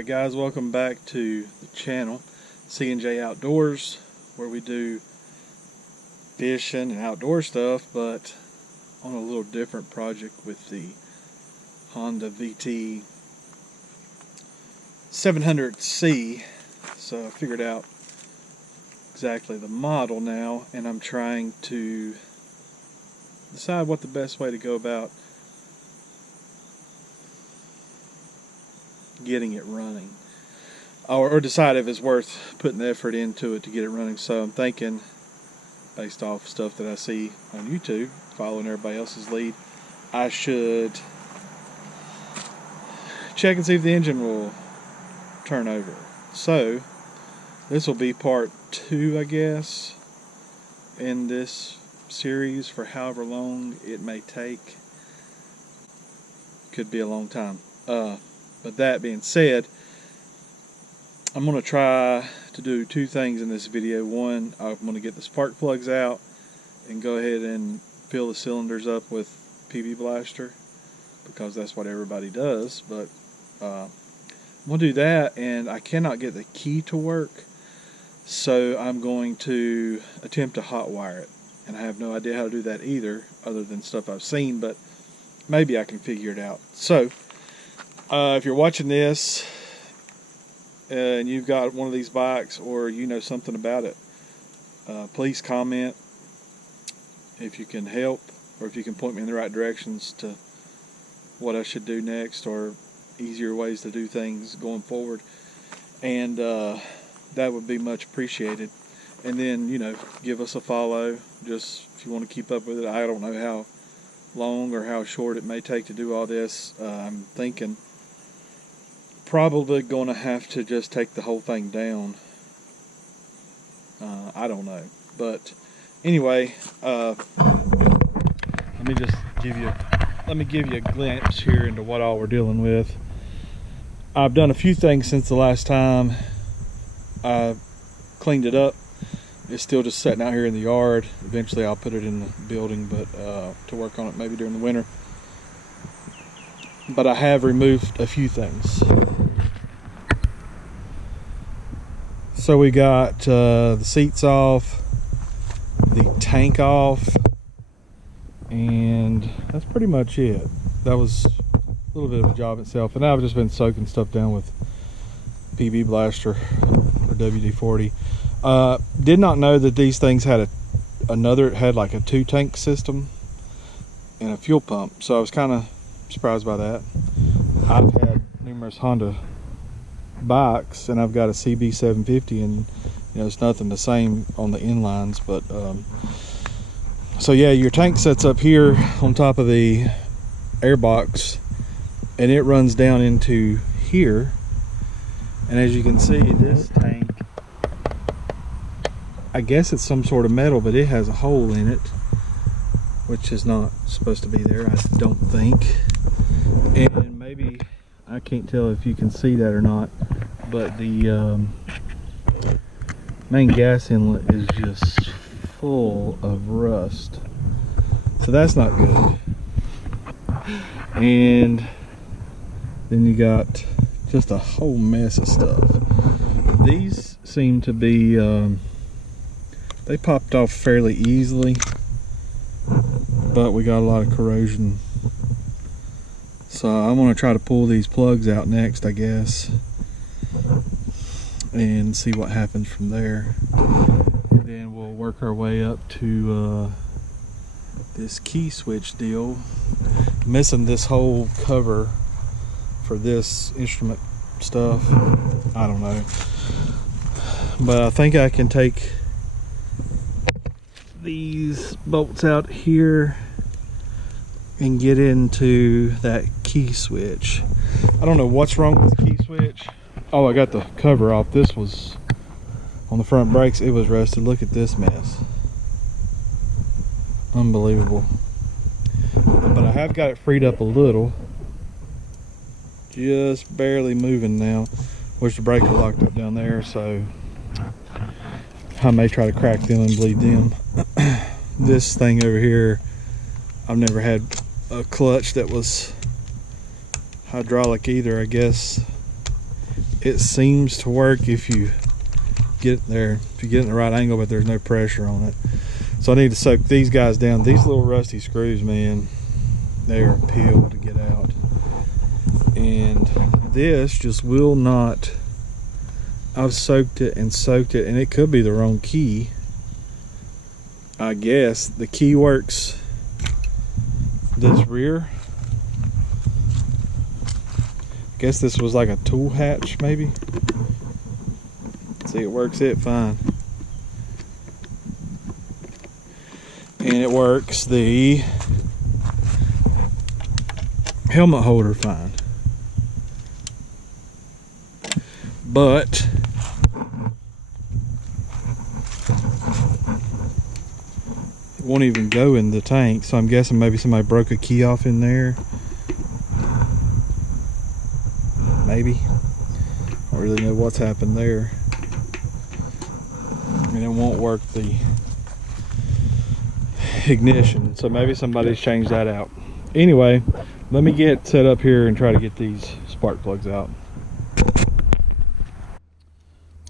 Alright guys, welcome back to the channel, C&J Outdoors, where we do fishing and outdoor stuff, but on a little different project with the Honda VT 700C. So I figured out exactly the model now, and I'm trying to decide what the best way to go about getting it running, or decide if it's worth putting the effort into it to get it running. So I'm thinking, based off stuff that I see on YouTube, following everybody else's lead, I should check and see if the engine will turn over. So this will be part 2, I guess, in this series for however long it may take. Could be a long time. But that being said, I'm going to try to do 2 things in this video. One, I'm going to get the spark plugs out and go ahead and fill the cylinders up with PB Blaster, because that's what everybody does. But I'm going to do that, and I cannot get the key to work, so I'm going to attempt to hotwire it. And I have no idea how to do that either, other than stuff I've seen, but maybe I can figure it out. So if you're watching this and you've got one of these bikes, or you know something about it, please comment if you can help, or if you can point me in the right directions to what I should do next, or easier ways to do things going forward. And that would be much appreciated. And then, you know, give us a follow, just if you want to keep up with it. I don't know how long or how short it may take to do all this. I'm thinking probably going to have to just take the whole thing down. I don't know, but anyway, let me give you a glimpse here into what all we're dealing with. I've done a few things since the last time I cleaned it up. It's still just sitting out here in the yard. Eventually I'll put it in the building, but to work on it maybe during the winter. But I have removed a few things. So we got the seats off, the tank off, and that's pretty much it. That was a little bit of a job itself, and I've just been soaking stuff down with PB Blaster or WD-40. Did not know that these things had had like a 2-tank system and a fuel pump, so I was kind of surprised by that. I've had numerous Honda bikes, and I've got a CB750, and you know, it's nothing the same on the inlines, but so yeah, your tank sets up here on top of the airbox, and it runs down into here. And as you can see, this tank, I guess it's some sort of metal, but it has a hole in it, which is not supposed to be there, I don't think. And maybe, I can't tell if you can see that or not, but the main gas inlet is just full of rust. So that's not good. And then you got just a whole mess of stuff. These seem to be, they popped off fairly easily, but we got a lot of corrosion. So I'm going to try to pull these plugs out next, I guess, and see what happens from there. And then we'll work our way up to this key switch deal. Missing this whole cover for this instrument stuff. I don't know, but I think I can take these bolts out here and get into that key switch. I don't know what's wrong with the key switch. Oh, I got the cover off. This was on the front brakes. It was rusted. Look at this mess. Unbelievable. But I have got it freed up a little. Just barely moving now. Wish the brakes were locked up down there, so I may try to crack them and bleed them. This thing over here, I've never had a clutch that was hydraulic either, I guess. it seems to work if you get there, if you get in the right angle, but there's no pressure on it. So I need to soak these guys down. These little rusty screws, man, they are a pill to get out. And this just will not. I've soaked it, and it could be the wrong key. I guess the key works this rear. I guess this was like a tool hatch, maybe. See, it works it fine. And it works the helmet holder fine. But it won't even go in the tank, so I'm guessing maybe somebody broke a key off in there. Maybe. I don't really know what's happened there. And it won't work the ignition, so maybe somebody's changed that out. Anyway, let me get set up here and try to get these spark plugs out.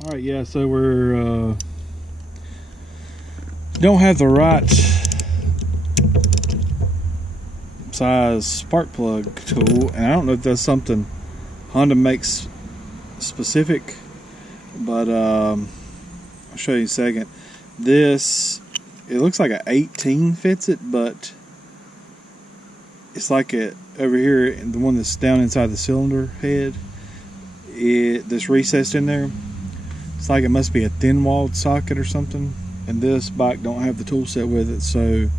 Alright, yeah, so we're don't have the right size spark plug tool, and I don't know if that's something Honda makes specific, but I'll show you in a second. This, it looks like an 18 fits it, but it's like a over here, the one that's down inside the cylinder head, that's recessed in there. It's like it must be a thin-walled socket or something, and this bike don't have the tool set with it, so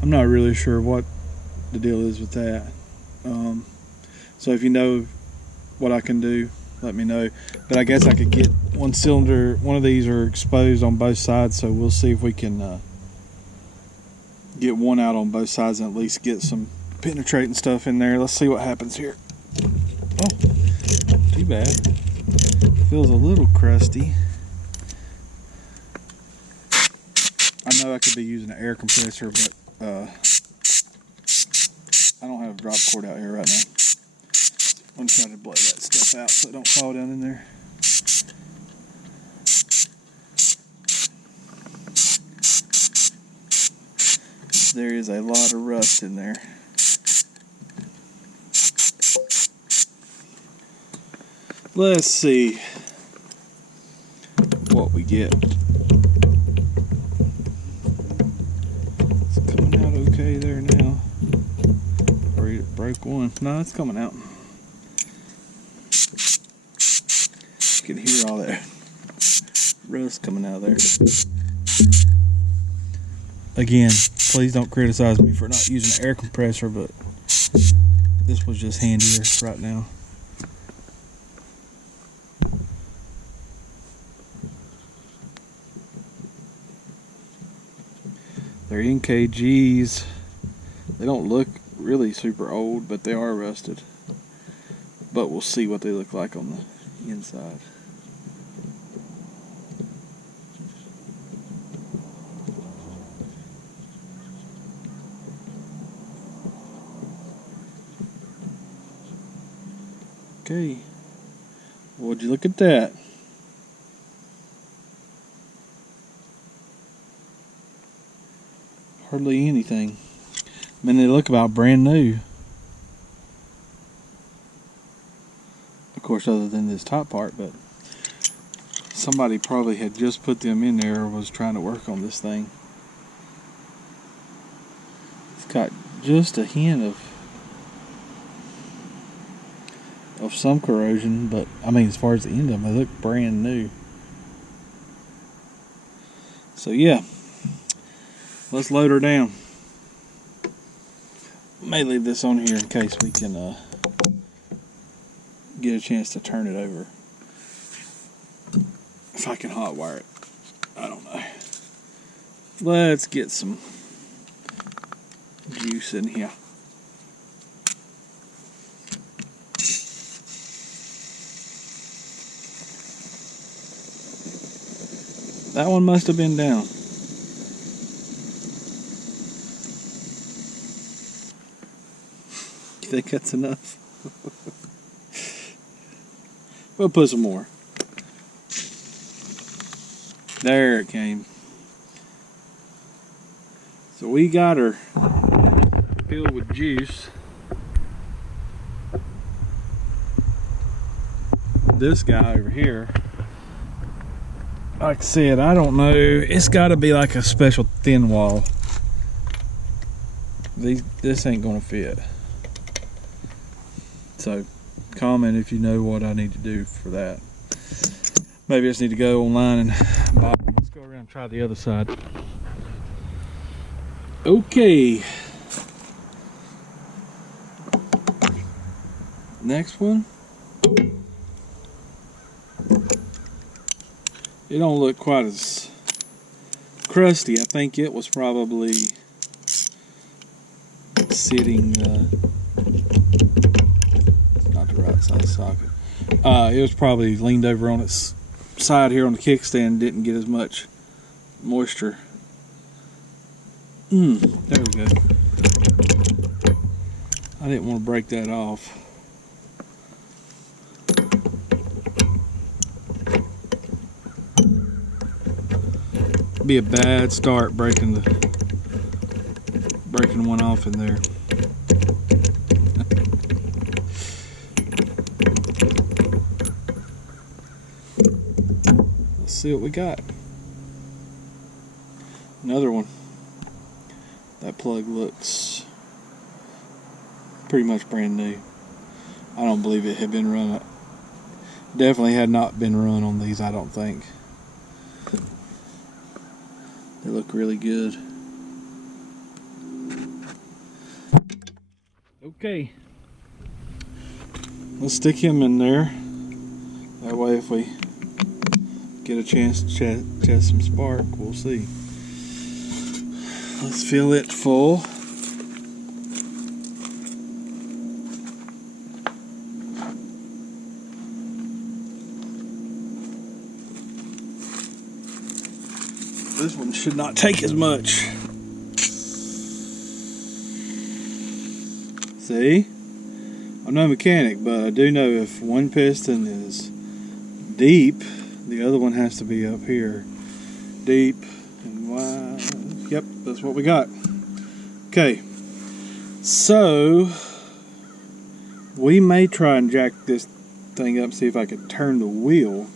I'm not really sure what the deal is with that. So if you know what I can do, let me know. But I guess I could get one cylinder. One of these are exposed on both sides, so we'll see if we can get one out on both sides and at least get some penetrating stuff in there. Let's see what happens here. Oh, too bad. Feels a little crusty. I know I could be using an air compressor, but I don't have a drop cord out here right now. I'm trying to blow that stuff out so it don't fall down in there. There is a lot of rust in there. Let's see what we get. It's coming out okay there now. Or it broke one. No, it's coming out. You can hear all that rust coming out of there. Again, please don't criticize me for not using an air compressor, but this was just handier right now. They're NKGs. They don't look really super old, but they are rusted. But we'll see what they look like on the inside. Okay, would you look at that? Hardly anything. I mean, they look about brand new. Of course, other than this top part, but somebody probably had just put them in there or was trying to work on this thing. It's got just a hint of some corrosion, but I mean, as far as the end of them, they look brand new. So yeah, let's load her down. May leave this on here in case we can get a chance to turn it over. If I can hot wire it, I don't know. Let's get some juice in here. That one must have been down. You think that's enough? We'll put some more. There it came. So we got her filled with juice. This guy over here, like I said, I don't know. It's got to be like a special thin wall. This ain't gonna fit. So comment if you know what I need to do for that. Maybe I just need to go online and buy them. Let's go around and try the other side. Okay. Next one. It don't look quite as crusty. I think it was probably sitting not the right size socket. It was probably leaned over on its side here on the kickstand, didn't get as much moisture. There we go. I didn't want to break that off. Be a bad start breaking one off in there. Let's see what we got. Another one. That plug looks pretty much brand new. I don't believe it had been run. Definitely had not been run on these, I don't think. They look really good. Okay. Let's stick him in there. That way if we get a chance to test some spark, we'll see. Let's fill it full. This one should not take as much. See? I'm no mechanic, but I do know if one piston is deep, the other one has to be up here. Deep and wide. Yep, that's what we got. Okay. So, we may try and jack this thing up, see if I could turn the wheel.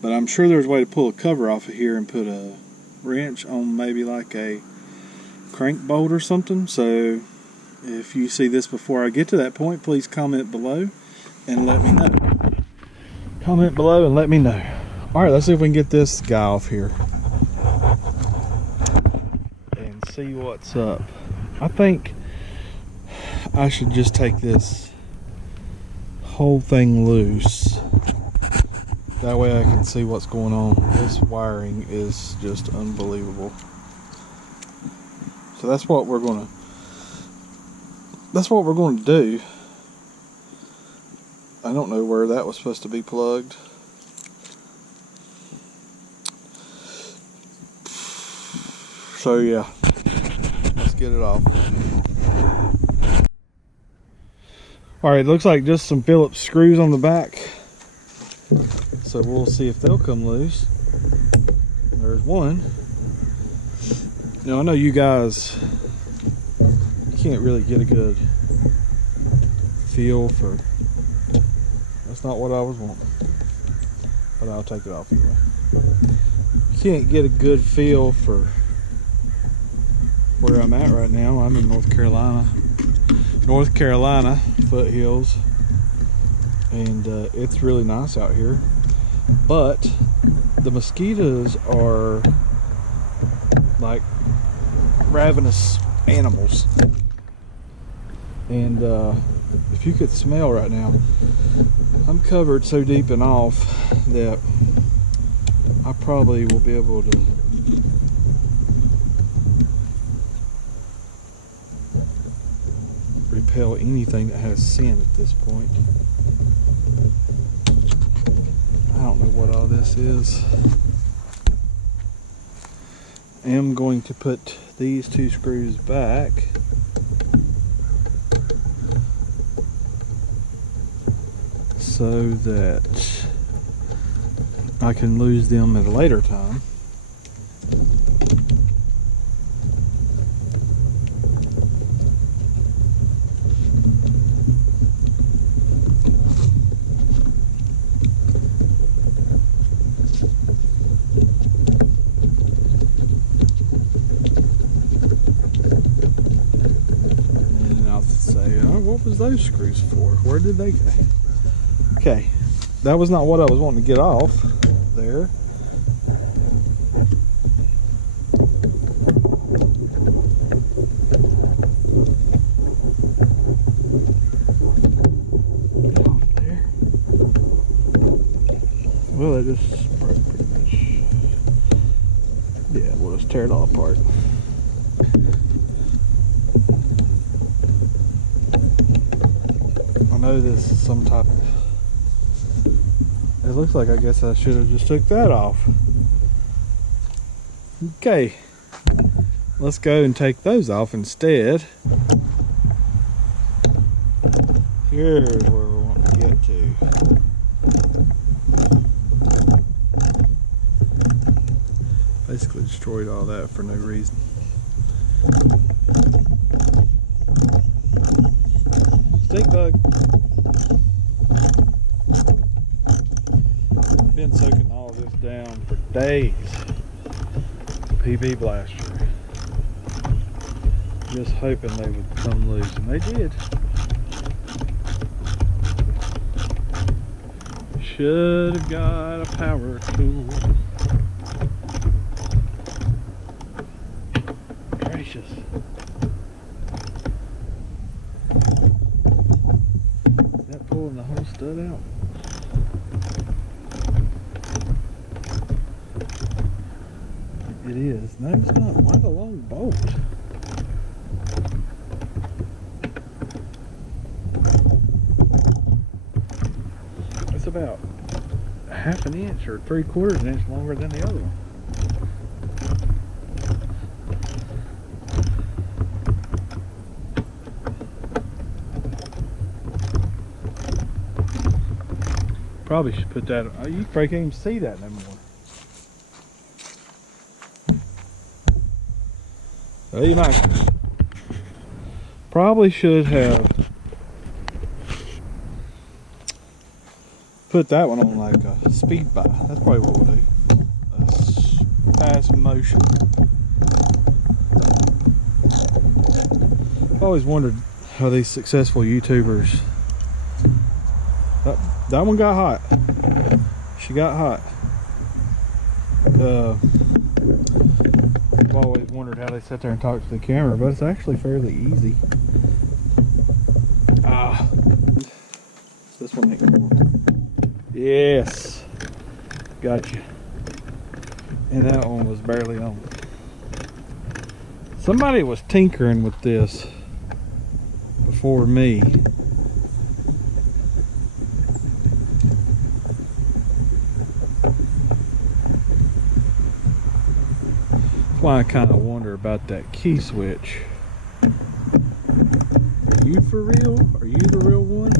But I'm sure there's a way to pull a cover off of here and put a wrench on maybe like a crank bolt or something. So if you see this before I get to that point, please comment below and let me know. Comment below and let me know. Alright, let's see if we can get this guy off here and see what's up. I think I should just take this whole thing loose. That way I can see what's going on. This wiring is just unbelievable. So that's what we're gonna do. I don't know where that was supposed to be plugged. So yeah, let's get it off. Alright, looks like just some Phillips screws on the back. So we'll see if they'll come loose. There's one. Now I know you guys, you can't really get a good feel for, that's not what I was wanting, but I'll take it off anyway. You can't get a good feel for where I'm at right now. I'm in North Carolina foothills, and it's really nice out here, but the mosquitoes are like ravenous animals, and if you could smell right now, I'm covered so deep and off that I probably will be able to repel anything that has scent at this point. I don't know what all this is. I am going to put these two screws back. so that I can lose them at a later time. What was those screws for? Where did they go? Okay, that was not what I was wanting to get off there. Get off there. Well, it just broke pretty much. Yeah, we'll just tear it all apart. I know this is some type of... It looks like, I guess I should have just took that off. Okay, let's go and take those off instead. Here's where we want to get to. Basically destroyed all that for no reason. Stink bug. Been soaking all this down for days. PB Blaster. Just hoping they would come loose, and they did. Should have got a power tool. Gracious. Is that pulling the whole stud out? It is. No, it's not. Why the long bolt? It's about half an inch or 3/4 inch longer than the other one. Probably should put that. Oh, you probably can't even see that no more. Well, you might. Probably should have put that one on like a speed buy. That's probably what we'll do. A fast motion. I've always wondered how these successful YouTubers. That one got hot. She got hot. I've always wondered how they sit there and talk to the camera, but it's actually fairly easy. This one ain't gonna work. Yes, gotcha. And that one was barely on. Somebody was tinkering with this before me. That's why I kind of wonder about that key switch. Are you for real? Are you the real one?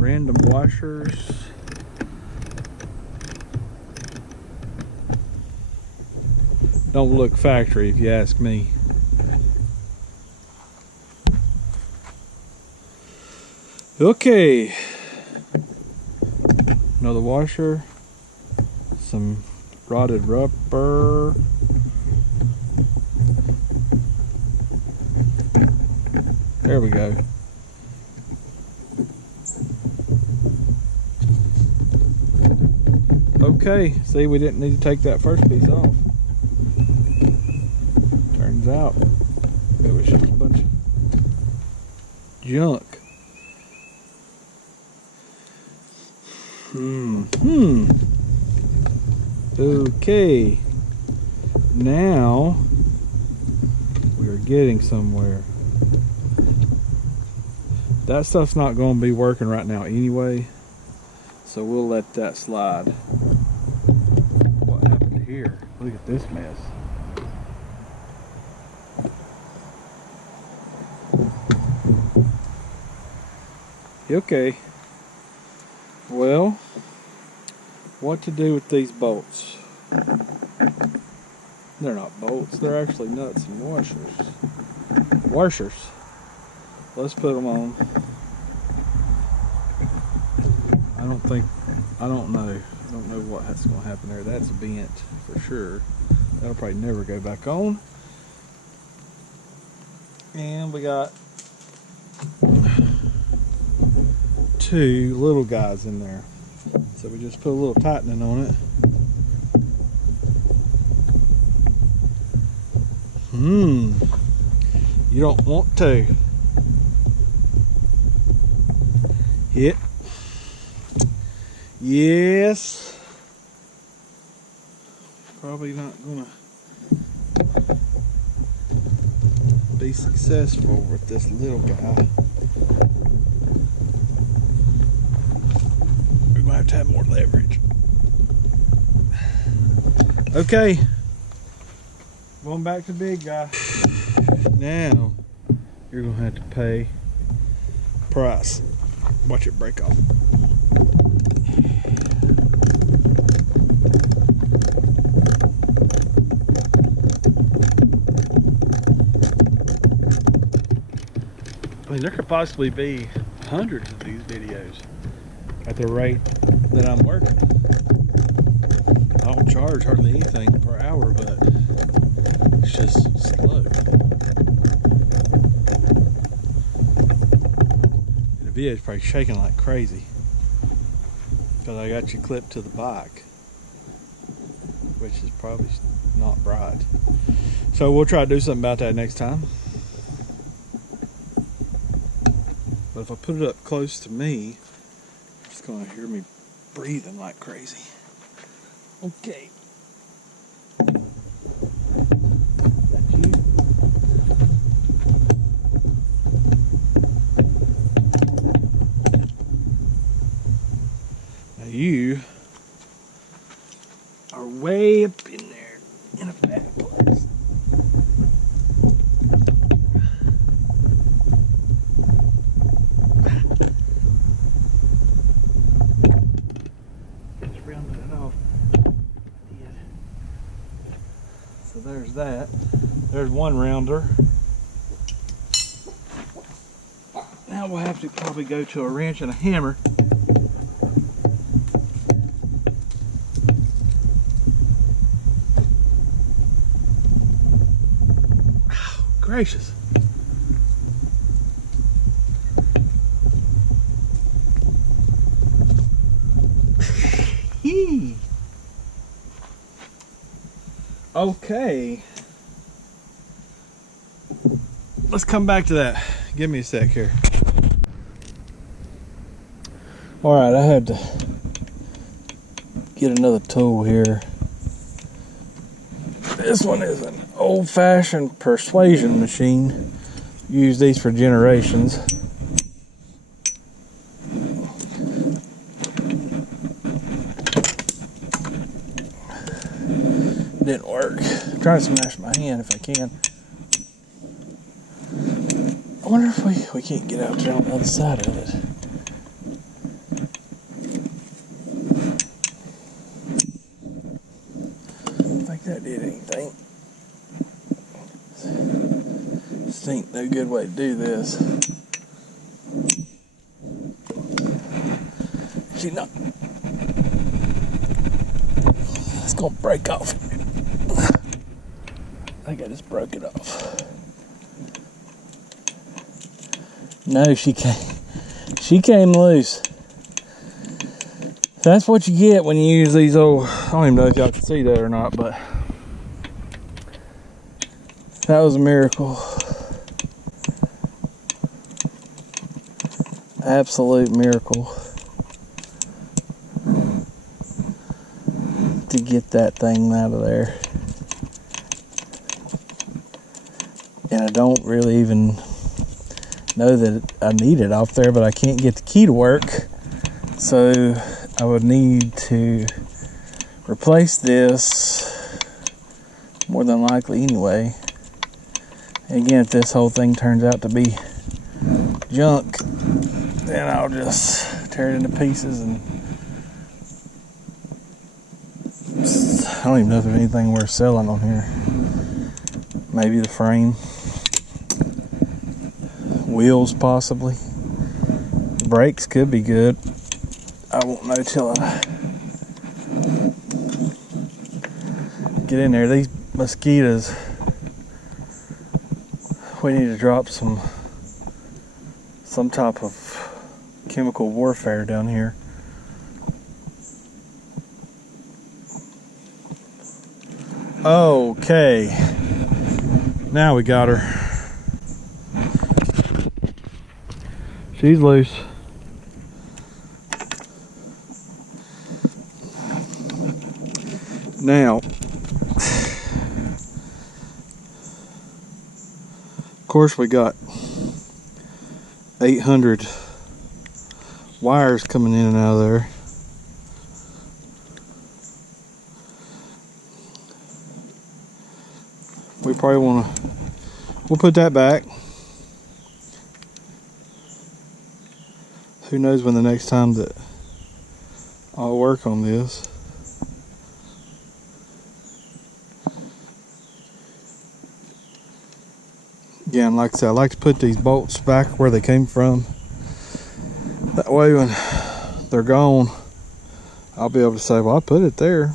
Random washers. Don't look factory if you ask me. Okay. Another washer. Some rotted rubber. There we go. Okay, see, we didn't need to take that first piece off. Turns out it was just a bunch of junk. Okay, now we are getting somewhere. That stuff's not going to be working right now anyway, so we'll let that slide. What happened here? Look at this mess. Okay. well, what to do with these bolts? They're not bolts, they're actually nuts and washers. Let's put them on. I don't know what's going to happen there. That's bent for sure. That'll probably never go back on. And we got 2 little guys in there. So we just put a little tightening on it. You don't want to. Hit. Yes. Probably not gonna be successful with this little guy. We're gonna have to have more leverage. Okay. Going back to big guy. Now you're gonna have to pay price. Watch it break off. I mean, there could possibly be hundreds of these videos at the rate that I'm working. I don't charge hardly anything per hour, but it's just slow. The video is probably shaking like crazy because I got you clipped to the bike, which is probably not bright. So we'll try to do something about that next time. But if I put it up close to me, you're just gonna hear me breathing like crazy. Okay. Now you are way up in there in a bad place. So there's that. There's one rounder. Now we'll have to probably go to a wrench and a hammer. Oh, gracious. Okay, let's come back to that. Give me a sec here. All right, I had to get another tool here. This one is an old-fashioned persuasion machine. Use these for generations. Didn't work. I'm trying to smash my hand if I can. I wonder if we can't get out there on the other side of it. I don't think that did anything. Just ain't no good way to do this. See, no. It's gonna break off. I think I just broke it off. No, she came loose. That's what you get when you use these old, I don't even know if y'all can see that or not, but that was a miracle. Absolute miracle to get that thing out of there. And I don't really even know that I need it off there, but I can't get the key to work. So I would need to replace this more than likely anyway. And again, if this whole thing turns out to be junk, then I'll just tear it into pieces and don't even know if there's anything worth selling on here. Maybe the frame. Wheels possibly. Brakes could be good. I won't know till I get in there. These mosquitoes, we need to drop some type of chemical warfare down here. Okay, now we got her. She's loose. Now, of course, we got 800 wires coming in and out of there. We probably want to, we'll put that back. Who knows when the next time that I'll work on this. Again, like I said, I like to put these bolts back where they came from. That way when they're gone, I'll be able to say, well, I put it there.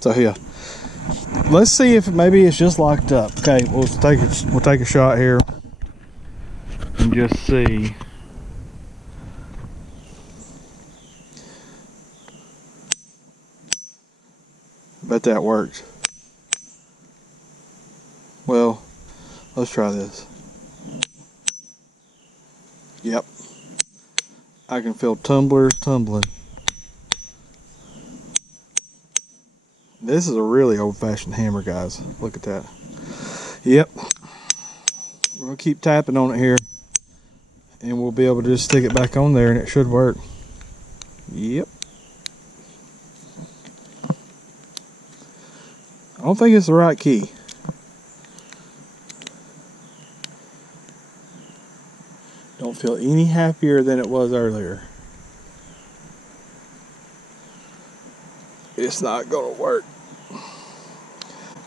So yeah, let's see if maybe it's just locked up. Okay, we'll take a shot here and just see. Bet that works. Well, let's try this. Yep. I can feel tumblers tumbling. This is a really old-fashioned hammer, guys. Look at that. Yep. We're going to keep tapping on it here, and we'll be able to just stick it back on there, and it should work. Yep. I don't think it's the right key. Don't feel any happier than it was earlier. It's not gonna work.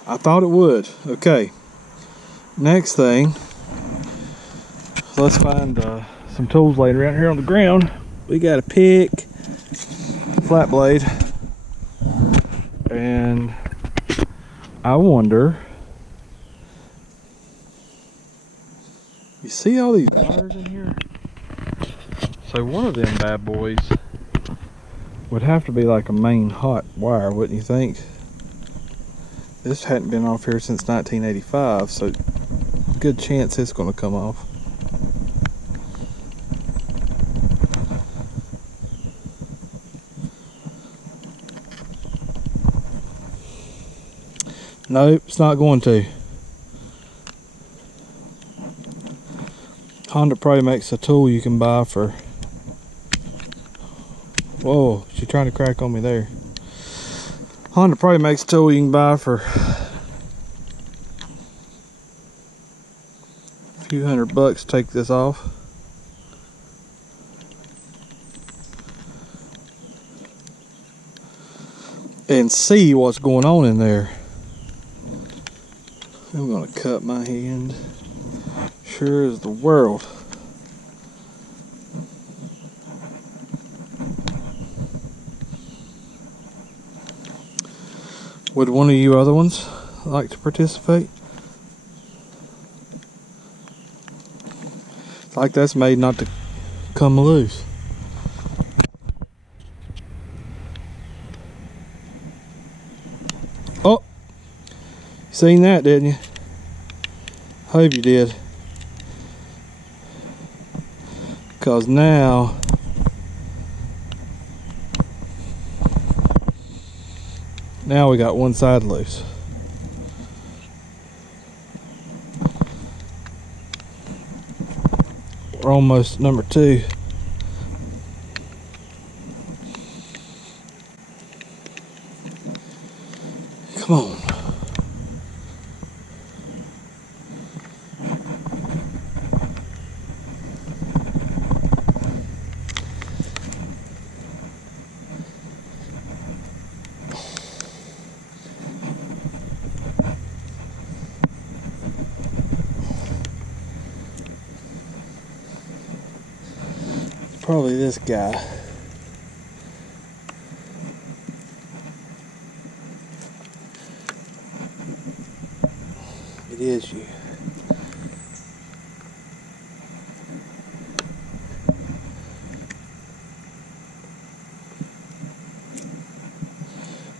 I thought it would. Okay. Next thing, let's find some tools laying around here on the ground. We got a pick, flat blade, and I wonder, you see all these wires in here? So one of them bad boys would have to be like a main hot wire, wouldn't you think? This hadn't been off here since 1985, so good chance it's going to come off. Nope, it's not going to. Honda probably makes a tool you can buy for... Whoa, she's trying to crack on me there. Honda probably makes a tool you can buy for a few $100 to take this off. And see what's going on in there. I'm gonna cut my hand. Sure as the world. Would one of you other ones like to participate? It's like that's made not to come loose. Oh! Seen that, didn't you? Hope you did. Because now we got one side loose. We're almost at number 2. Come on. Probably this guy. It is you.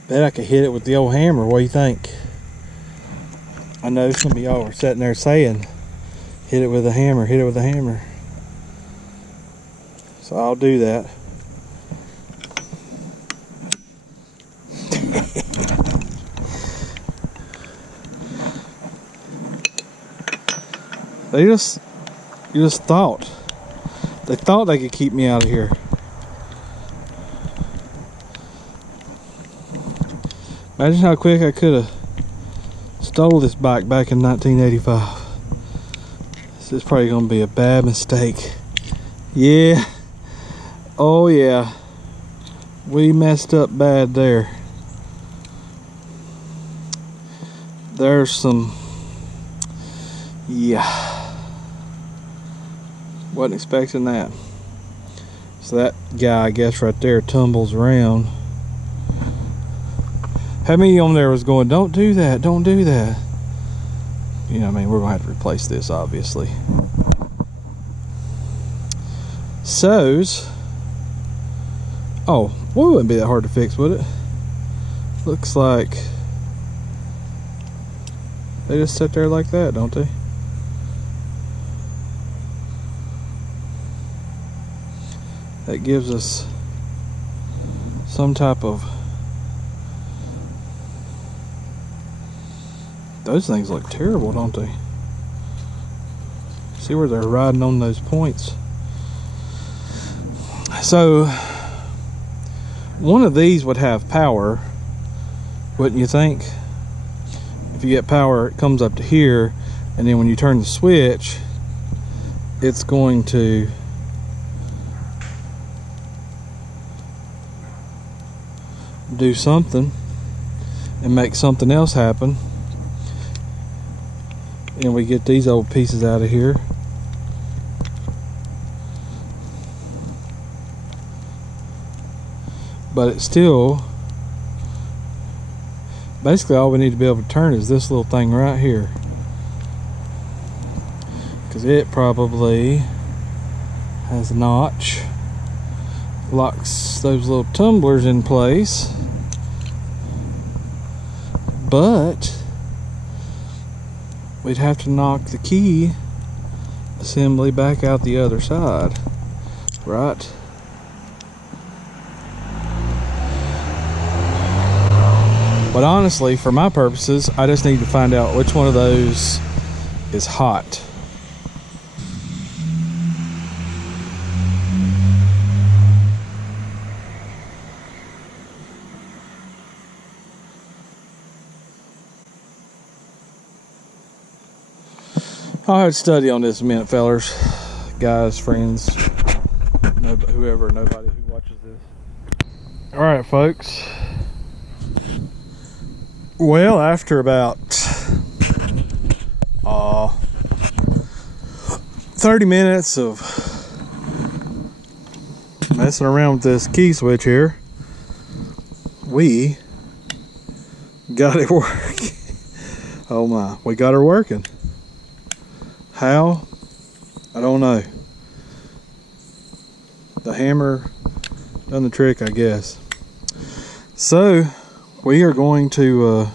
Bet I could hit it with the old hammer. What do you think? I know some of y'all are sitting there saying, hit it with a hammer, hit it with a hammer. So I'll do that. You just thought. They thought they could keep me out of here. Imagine how quick I could have stole this bike back in 1985. This is probably going to be a bad mistake. Yeah. Oh yeah. We messed up bad there. There's some... Yeah. Wasn't expecting that. So that guy, I guess, right there tumbles around. How many on there was going, don't do that, don't do that? You know what I mean? We're going to have to replace this, obviously. So's. Oh, well, it wouldn't be that hard to fix, would it? Looks like they just sit there like that, don't they? That gives us some type of... Those things look terrible, don't they? See where they're riding on those points. So one of these would have power, wouldn't you think? If you get power, it comes up to here, and then when you turn the switch, it's going to do something and make something else happen. And we get these old pieces out of here. But it's still, basically all we need to be able to turn is this little thing right here, because it probably has a notch, locks those little tumblers in place. But we'd have to knock the key assembly back out the other side, right? But honestly, for my purposes, I just need to find out which one of those is hot. I'll have to study on this a minute, fellers, guys, friends, whoever, nobody who watches this. All right, folks. Well, after about 30 minutes of messing around with this key switch here, we got it working. Oh my, we got her working. How? I don't know. The hammer done the trick, I guess. So we are going to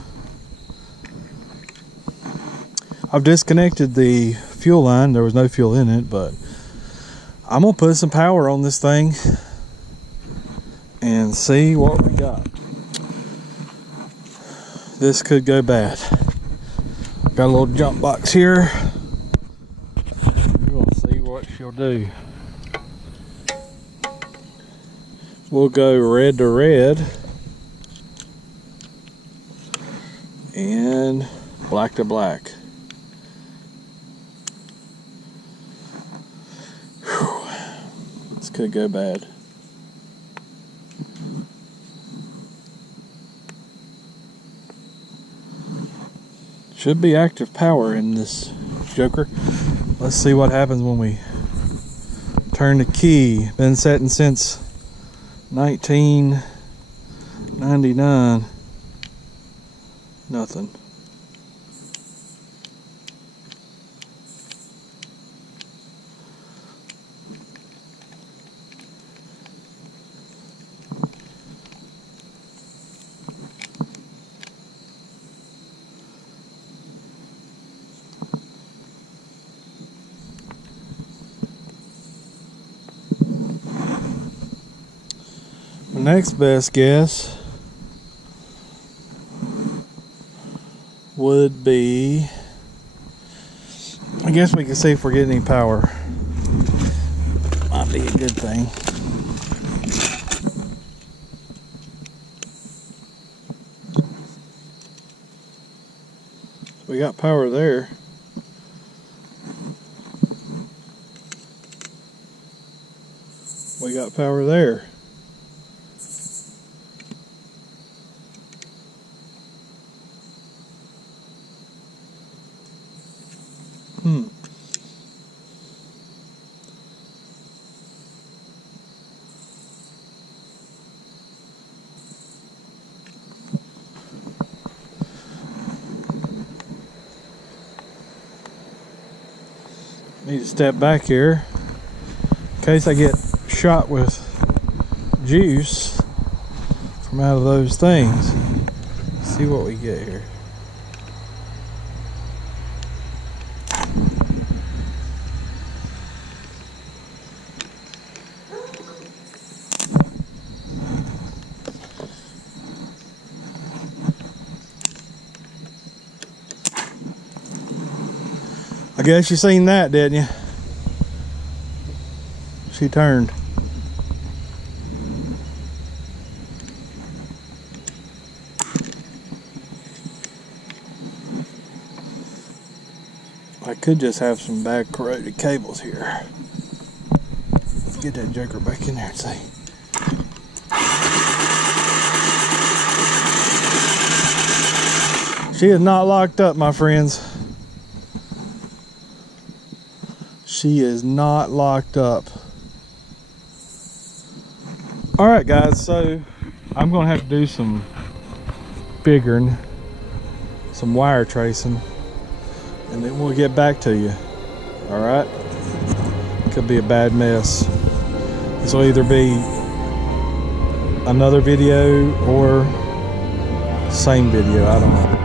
I've disconnected the fuel line. There was no fuel in it, but I'm gonna put some power on this thing and see what we got. This could go bad. Got a little jump box here. We're gonna see what she'll do. We'll go red to red and black to black. Whew. This could go bad. Should be active power in this joker. Let's see what happens when we Turn the key. Been setting since 1999. Nothing. Next best guess would be, I guess we can see if we're getting any power. Might be a good thing. We got power there. We got power there. Need to step back here in case I get shot with juice from out of those things. See what we get here. I guess you seen that, didn't you? She turned. I could just have some bad corroded cables here. Let's get that joker back in there and see. She is not locked up, my friends. She is not locked up. All right, guys, so I'm gonna have to do some figuring, some wire tracing, and then we'll get back to you. All right? Could be a bad mess. This will either be another video or same video, I don't know.